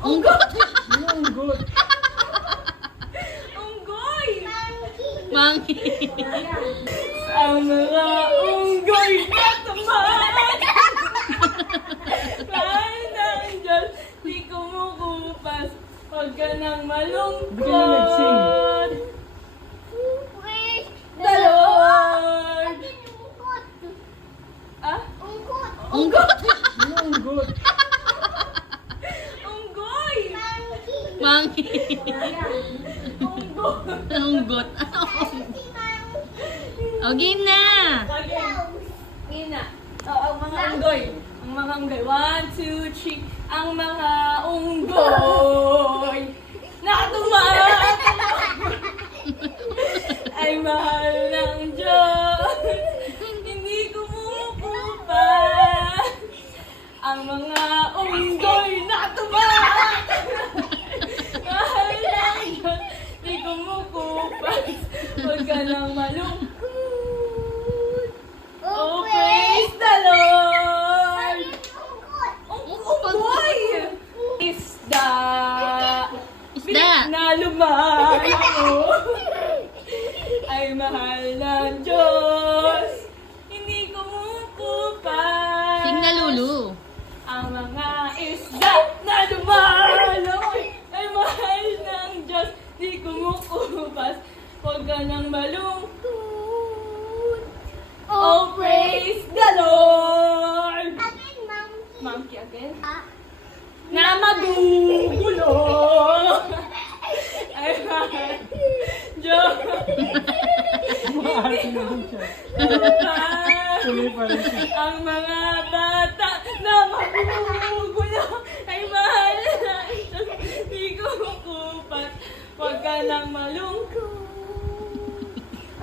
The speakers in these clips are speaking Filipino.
Unggot. Unggot. Unggoy! Monkey. Ang mga unggoy na tumaan. Mahal ng Diyos, di kumukupas. Huwag ka nang malungkot. The Lord! Ah? Unggot. Unggot. Unggoy! Monkey. Unggoy! Unggot. O, game na. Ina. Ang mga unggoy. Ang mga unggoy. 1, 2, 3. Ang mga unggoy na tumaan ay mahal ng Diyos. Hindi kumukupas. Ang mga unggoy na tumaan mahal ng Diyos. Hindi kumukupas. Huwag ka nang malungkot. Oh, praise the Lord! Unggoy! Isda! Isda. Na lumayo ay mahal ng Diyos. Hindi kumukupas. Sing na, Lulu. Ang mga isda na lumaloy ay mahal ng Diyos. Hindi kumukupas. Huwag ka nang malungkot. Oh, praise the Lord! Monkey again? Na magugulo ay mahal Diyos. Maarte na din siya. Tuloy pa rin siya. Ang mga bata na magugulo ay mahal na Diyos. Di kumukupas. Huwag ka nang malungkot.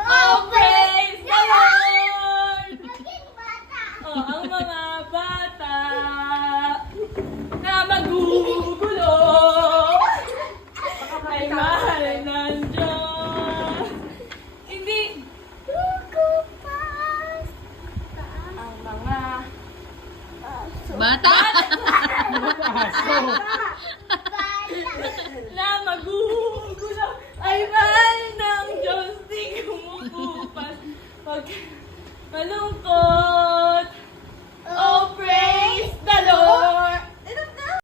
Oh, praise the Lord! Oh, ang mga bata na magugulo ay mahal ng Diyos. Hindi ang mga Bata. Aso.